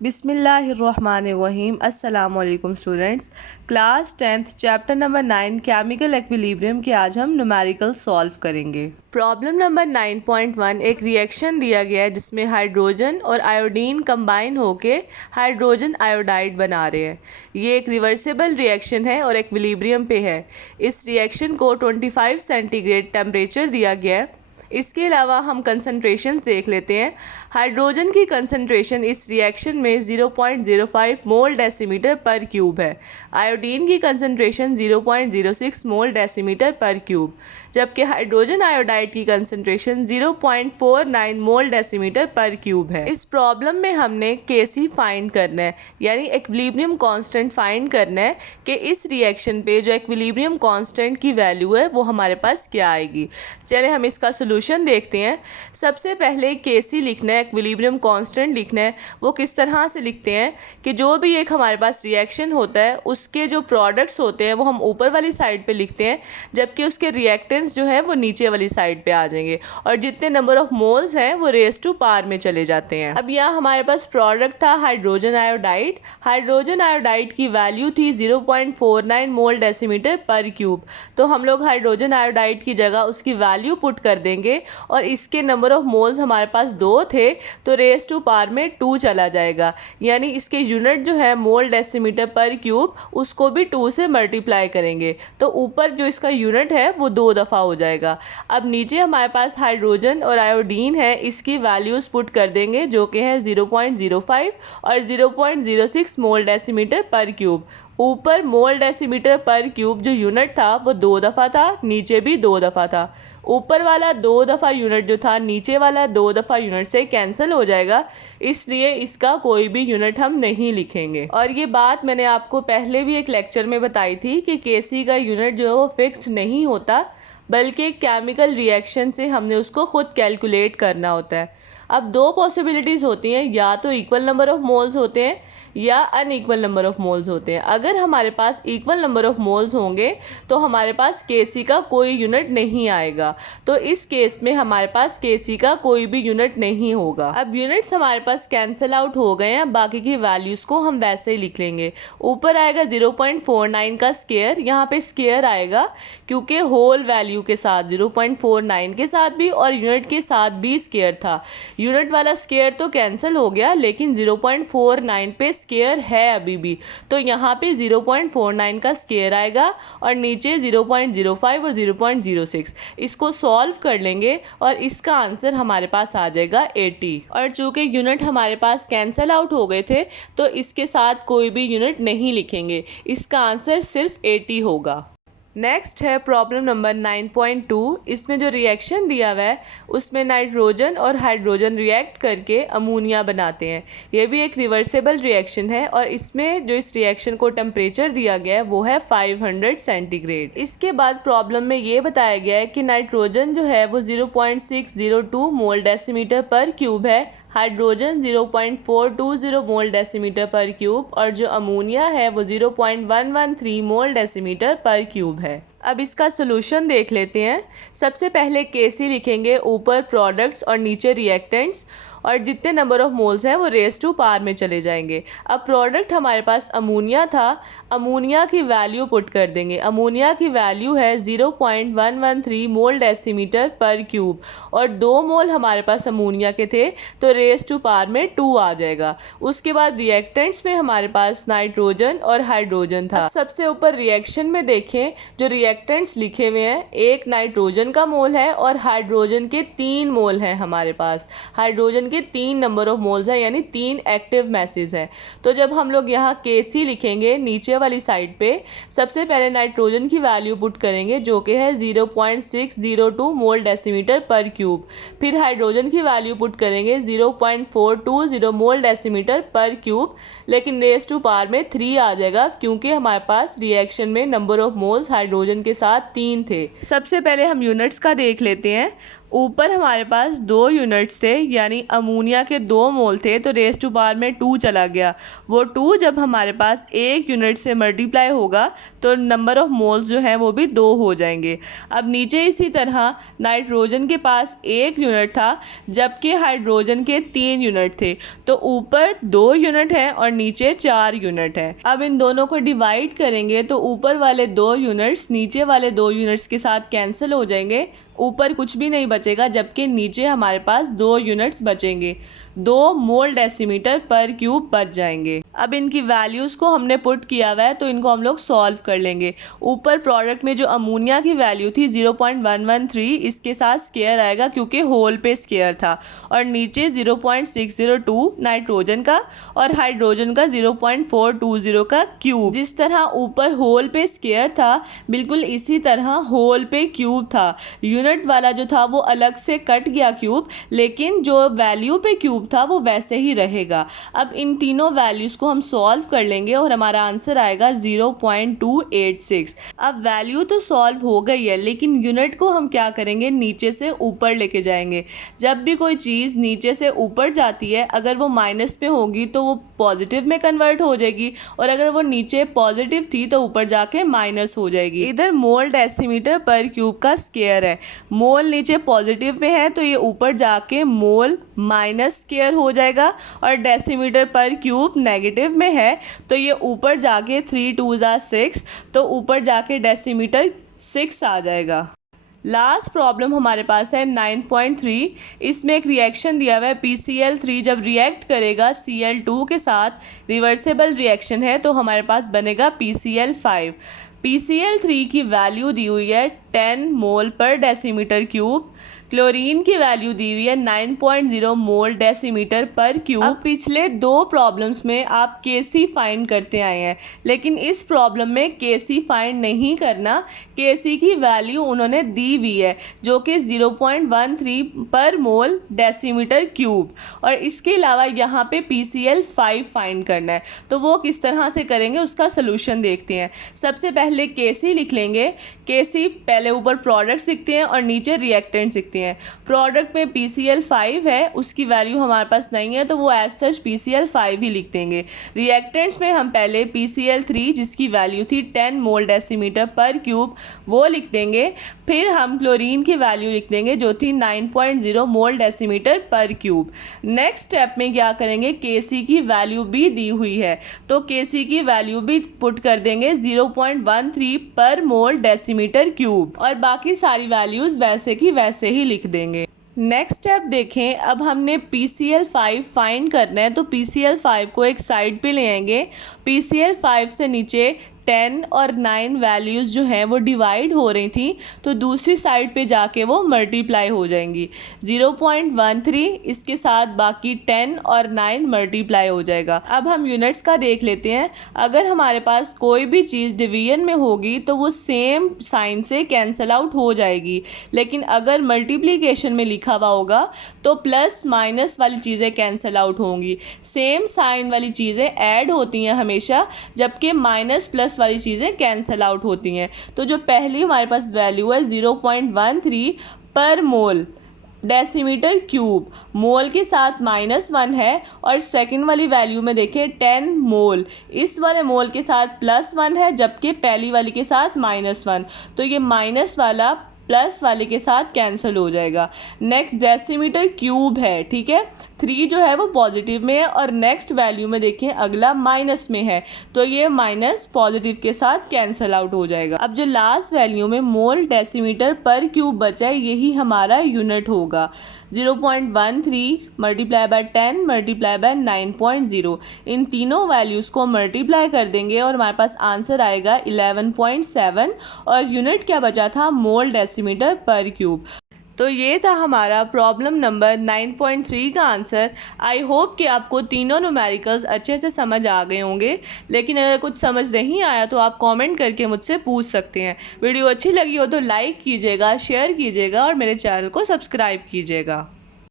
बिस्मिल्लाहिर्रहमानिर्रहीम। अस्सलाम वालेकुम students. Class 10th chapter number 9 chemical equilibrium के आज हम न्यूमेरिकल सॉल्व करेंगे। प्रॉब्लम नंबर 9.1 एक रिएक्शन दिया गया है जिसमें हाइड्रोजन और आयोडीन कंबाइन होके हाइड्रोजन आयोडाइड बना रहे हैं। ये एक रिवर्सिबल रिएक्शन है और इक्विलिब्रियम पे है। इस रिएक्शन को 25 सेंटीग्रेड टेम्परेचर दिया गया है। इसके अलावा हम कंसंट्रेशंस देख लेते हैं। हाइड्रोजन की कंसंट्रेशन इस रिएक्शन में 0.05 मोल डेसीमीटर पर क्यूब है। आयोडीन की कंसंट्रेशन 0.06 मोल डेसीमीटर पर क्यूब, जबकि हाइड्रोजन आयोडाइड की कंसंट्रेशन 0.49 मोल डेसीमीटर पर क्यूब है। इस प्रॉब्लम में हमने Kc फाइंड करना है, यानी इक्विलिब्रियम कांस्टेंट फाइंड करना है कि इस रिएक्शन पे जो इक्विलिब्रियम कांस्टेंट की वैल्यू है वो हमारे पास क्या आएगी। चले हम इसका सोल्यूशन देखते हैं। सबसे पहले Kc लिखना है, इक्विलिब्रियम कांस्टेंट लिखना है। वो किस तरह से लिखते हैं कि जो भी एक हमारे पास रिएक्शन होता है उसके जो प्रोडक्ट्स होते हैं वो हम ऊपर वाली साइड पे लिखते हैं, जबकि उसके रिएक्टेंट्स जो है वो नीचे वाली साइड पे आ जाएंगे और जितने नंबर ऑफ मोल्स हैं वो रेज टू पावर में चले जाते हैं। अब यहाँ हमारे पास प्रोडक्ट था हाइड्रोजन आयोडाइड। हाइड्रोजन आयोडाइड की वैल्यू थी 0.49 मोल डेसीमीटर पर क्यूब। तो हम लोग हाइड्रोजन आयोडाइड की जगह उसकी वैल्यू पुट कर देंगे और इसके नंबर ऑफ मोल्स हमारे पास 2 थे तो रेज टू पावर में 2 चला जाएगा, यानी इसके यूनिट जो है मोल डेसीमीटर पर क्यूब उसको भी 2 से मल्टीप्लाई करेंगे तो ऊपर जो इसका यूनिट है वो 2 दफ़ा हो जाएगा। अब नीचे हमारे पास हाइड्रोजन और आयोडीन है, इसकी वैल्यूज़ पुट कर देंगे जो कि है 0.05 और 0.06 मोल डेसीमीटर पर क्यूब। ऊपर मोल डेसीमीटर पर क्यूब जो यूनिट था वो 2 दफ़ा था, नीचे भी 2 दफ़ा था। ऊपर वाला 2 दफ़ा यूनिट जो था नीचे वाला 2 दफ़ा यूनिट से कैंसिल हो जाएगा, इसलिए इसका कोई भी यूनिट हम नहीं लिखेंगे। और ये बात मैंने आपको पहले भी एक लेक्चर में बताई थी कि Kc का यूनिट जो है वो फिक्स्ड नहीं होता, बल्कि केमिकल रिएक्शन से हमने उसको खुद कैलकुलेट करना होता है। अब 2 पॉसिबिलिटीज़ होती हैं, या तो इक्वल नंबर ऑफ मोल्स होते हैं या अनइक्वल नंबर ऑफ मोल्स होते हैं। अगर हमारे पास इक्वल नंबर ऑफ मोल्स होंगे तो हमारे पास Kc का कोई यूनिट नहीं आएगा, तो इस केस में हमारे पास Kc का कोई भी यूनिट नहीं होगा। अब यूनिट्स हमारे पास कैंसिल आउट हो गए हैं, बाकी की वैल्यूज़ को हम वैसे ही लिख लेंगे। ऊपर आएगा 0.49 का स्क्वायर, यहाँ पे स्क्वायर आएगा क्योंकि होल वैल्यू के साथ 0.49 के साथ भी और यूनिट के साथ भी स्क्वायर था। यूनिट वाला स्क्वायर तो कैंसिल हो गया, लेकिन 0.49 पे स्क्वायर है अभी भी, तो यहाँ पे 0.49 का स्क्वायर आएगा और नीचे 0.05 और 0.06। इसको सॉल्व कर लेंगे और इसका आंसर हमारे पास आ जाएगा 80। और चूँकि यूनिट हमारे पास कैंसिल आउट हो गए थे तो इसके साथ कोई भी यूनिट नहीं लिखेंगे, इसका आंसर सिर्फ 80 होगा। नेक्स्ट है प्रॉब्लम नंबर 9.2। इसमें जो रिएक्शन दिया हुआ है उसमें नाइट्रोजन और हाइड्रोजन रिएक्ट करके अमोनिया बनाते हैं। ये भी एक रिवर्सिबल रिएक्शन है और इसमें जो इस रिएक्शन को टेम्परेचर दिया गया है वो है 500 सेंटीग्रेड। इसके बाद प्रॉब्लम में ये बताया गया है कि नाइट्रोजन जो है वो 0.602 मोल डेसीमीटर पर क्यूब है, हाइड्रोजन 0.420 मोल डेसीमीटर पर क्यूब और जो अमोनिया है वो 0.113 मोल डेसीमीटर पर क्यूब है। अब इसका सोल्यूशन देख लेते हैं। सबसे पहले Kc लिखेंगे, ऊपर प्रोडक्ट्स और नीचे रिएक्टेंट्स, और जितने नंबर ऑफ मोल्स हैं वो रेज टू पावर में चले जाएंगे। अब प्रोडक्ट हमारे पास अमोनिया था, अमोनिया की वैल्यू पुट कर देंगे। अमोनिया की वैल्यू है 0.113 मोल डेसीमीटर पर क्यूब और 2 मोल हमारे पास अमोनिया के थे तो रेज टू पावर में 2 आ जाएगा। उसके बाद रिएक्टेंट्स में हमारे पास नाइट्रोजन और हाइड्रोजन था। सबसे ऊपर रिएक्शन में देखें, जो रिएक्टेंट्स लिखे हुए हैं, एक नाइट्रोजन का मोल है और हाइड्रोजन के 3 मोल हैं हमारे पास। हाइड्रोजन के 3 नंबर ऑफ मोल्स हैं, यानी 3 एक्टिव मैसेज हैं। तो जब हम लोग यहाँ Kc लिखेंगे नीचे वाली साइड पे, सबसे पहले नाइट्रोजन की वैल्यू पुट करेंगे जो कि है 0.602 मोल डेसीमीटर पर क्यूब। फिर हाइड्रोजन की वैल्यू पुट करेंगे 0.420 मोल डेसीमीटर पर क्यूब, लेकिन रेज टू पावर में 3 आ जाएगा क्योंकि हमारे पास रिएक्शन में नंबर ऑफ मोल्स हाइड्रोजन के साथ 3 थे। सबसे पहले हम यूनिट्स का देख लेते हैं। ऊपर हमारे पास 2 यूनिट्स थे, यानी अमोनिया के 2 मोल थे, तो रेज़ टू पावर में 2 चला गया। वो 2 जब हमारे पास 1 यूनिट से मल्टीप्लाई होगा तो नंबर ऑफ़ मोल्स जो है वो भी 2 हो जाएंगे। अब नीचे इसी तरह नाइट्रोजन के पास 1 यूनिट था जबकि हाइड्रोजन के 3 यूनिट थे, तो ऊपर 2 यूनिट है और नीचे 4 यूनिट है। अब इन दोनों को डिवाइड करेंगे तो ऊपर वाले 2 यूनिट्स नीचे वाले 2 यूनिट्स के साथ कैंसिल हो जाएंगे, ऊपर कुछ भी नहीं बचेगा, जबकि नीचे हमारे पास 2 यूनिट्स बचेंगे। 2 मोल डेसीमीटर पर क्यूब बच जाएंगे। अब इनकी वैल्यूज़ को हमने पुट किया हुआ है तो इनको हम लोग सॉल्व कर लेंगे। ऊपर प्रोडक्ट में जो अमोनिया की वैल्यू थी 0.113, इसके साथ स्केयर आएगा क्योंकि होल पे स्केयर था, और नीचे 0.602 नाइट्रोजन का और हाइड्रोजन का 0.420 का क्यूब। जिस तरह ऊपर होल पे स्केयर था बिल्कुल इसी तरह होल पे क्यूब था। यूनिट वाला जो था वो अलग से कट गया क्यूब, लेकिन जो वैल्यू पे क्यूब था वो वैसे ही रहेगा। अब इन तीनों वैल्यूज़ को हम सॉल्व कर लेंगे और हमारा आंसर आएगा 0.286। अब वैल्यू तो सॉल्व हो गई है, लेकिन यूनिट को हम क्या करेंगे, नीचे से ऊपर लेके जाएंगे। जब भी कोई चीज़ नीचे से ऊपर जाती है, अगर वो माइनस में होगी तो वो पॉजिटिव में कन्वर्ट हो जाएगी, और अगर वो नीचे पॉजिटिव थी तो ऊपर जाके माइनस हो जाएगी। इधर मोल डेसीमीटर पर क्यूब का स्केयर है, मोल नीचे पॉजिटिव में है तो ये ऊपर जाके मोल माइनस स्केयर हो जाएगा, और डेसीमीटर पर क्यूब नेगेटिव में है तो ये ऊपर जाके 3 2 6, तो ऊपर जाके डेसीमीटर 6 आ जाएगा। लास्ट प्रॉब्लम हमारे पास है 9.3। इसमें एक रिएक्शन दिया हुआ है PCl3 जब रिएक्ट करेगा Cl2 के साथ, रिवर्सेबल रिएक्शन है, तो हमारे पास बनेगा PCl5। PCl3 की वैल्यू दी हुई है 10 मोल पर डेसीमीटर क्यूब। क्लोरीन की वैल्यू दी हुई है 9.0 मोल डेसीमीटर पर क्यूब। अब पिछले 2 प्रॉब्लम्स में आप Kc फाइंड करते आए हैं, लेकिन इस प्रॉब्लम में Kc फाइंड नहीं करना। Kc की वैल्यू उन्होंने दी हुई है जो कि 0.13 पर मोल डेसीमीटर क्यूब, और इसके अलावा यहाँ पे PCl5 फाइंड करना है। तो वो किस तरह से करेंगे उसका सोल्यूशन देखते हैं। सबसे पहले Kc लिख लेंगे। Kc पहले ऊपर प्रोडक्ट लिखते हैं और नीचे रिएक्टेंट लिखते हैं। प्रोडक्ट में PCl5 है, उसकी वैल्यू हमारे पास नहीं है तो वो एज सच PCl5 ही लिख देंगे। रिएक्टेंट्स में हम पहले PCl3 जिसकी वैल्यू थी 10 मोल डेसीमीटर पर क्यूब वो लिख देंगे। फिर हम क्लोरीन की वैल्यू लिख देंगे जो थी 9.0 मोल डेसीमीटर पर क्यूब। नेक्स्ट स्टेप में क्या करेंगे, Kc की वैल्यू भी दी हुई है तो Kc की वैल्यू भी पुट कर देंगे 0.13 पर मोल डेसीमीटर क्यूब, और बाकी सारी वैल्यूज़ वैसे की वैसे ही लिख देंगे। नेक्स्ट स्टेप देखें, अब हमने PCl5 फाइंड करना है तो PCl5 को एक साइड पे ले आएंगे। PCl5 से नीचे 10 और 9 वैल्यूज़ जो हैं वो डिवाइड हो रही थी तो दूसरी साइड पे जाके वो मल्टीप्लाई हो जाएंगी। 0.13 इसके साथ बाकी 10 और 9 मल्टीप्लाई हो जाएगा। अब हम यूनिट्स का देख लेते हैं। अगर हमारे पास कोई भी चीज़ डिवीजन में होगी तो वो सेम साइन से कैंसिल आउट हो जाएगी, लेकिन अगर मल्टीप्लिकेशन में लिखा हुआ होगा तो प्लस माइनस वाली चीज़ें कैंसिल आउट होंगी। सेम साइन वाली चीज़ें ऐड होती हैं हमेशा, जबकि माइनस प्लस वाली चीज़ें कैंसिल आउट होती हैं। तो जो पहली हमारे पास वैल्यू है 0.13 पर मोल डेसीमीटर क्यूब, मोल के साथ -1 है, और सेकंड वाली वैल्यू में देखें 10 मोल, इस वाले मोल के साथ +1 है जबकि पहली वाली के साथ -1, तो ये माइनस वाला प्लस वाले के साथ कैंसिल हो जाएगा। नेक्स्ट डेसीमीटर क्यूब है, ठीक है, 3 जो है वो पॉजिटिव में है और नेक्स्ट वैल्यू में देखें अगला माइनस में है तो ये माइनस पॉजिटिव के साथ कैंसिल आउट हो जाएगा। अब जो लास्ट वैल्यू में मोल डेसीमीटर पर क्यूब बचा है यही हमारा यूनिट होगा। 0.13 मल्टीप्लाई बाय 10 मल्टीप्लाई बाय 9.0, इन तीनों वैल्यूज़ को मल्टीप्लाई कर देंगे और हमारे पास आंसर आएगा 11.7, और यूनिट क्या बचा था, मोल डेसीमीटर पर क्यूब। तो ये था हमारा प्रॉब्लम नंबर 9.3 का आंसर। आई होप कि आपको तीनों न्यूमेरिकल्स अच्छे से समझ आ गए होंगे, लेकिन अगर कुछ समझ नहीं आया तो आप कमेंट करके मुझसे पूछ सकते हैं। वीडियो अच्छी लगी हो तो लाइक कीजिएगा, शेयर कीजिएगा और मेरे चैनल को सब्सक्राइब कीजिएगा।